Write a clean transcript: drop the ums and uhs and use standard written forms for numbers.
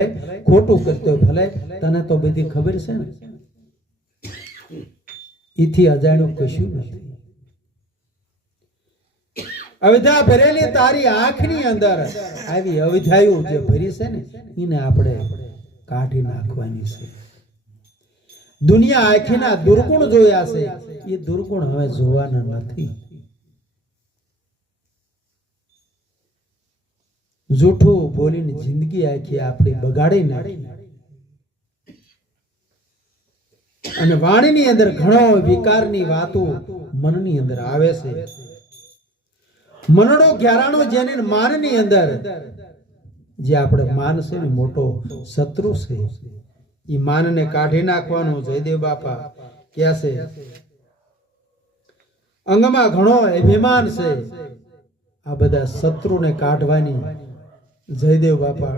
ખોટું કરતો ભલે, તને તો બધી ખબર છે ને, ઈથી અજાણ્યું કશું નથી. અવિધા ભરેલી તારી આંખની અંદર આવી અવિધાયું જે ભરી છે ને, એને આપણે કાઢી નાખવાની છે. દુનિયા આખીના દુર્ગુણ જોયા છે, એ દુર્ગુણ હવે જોવાના નથી. જૂઠું બોલીને જિંદગી આખી આપણી બગાડી નાખી. અને વાણીની અંદર ઘણો વિકારની વાતો મનની અંદર આવે છે. મનડો ગ્યારાણો જેને માનની અંદર જે આપણે માન છે ને મોટો શત્રુ છે, એ માનને કાઢી નાખવાનું જયદેવ બાપા કહે છે. અંગમાં ઘણો અભિમાન છે, આ બધા શત્રુને કાઢવાની જયદેવ બાપા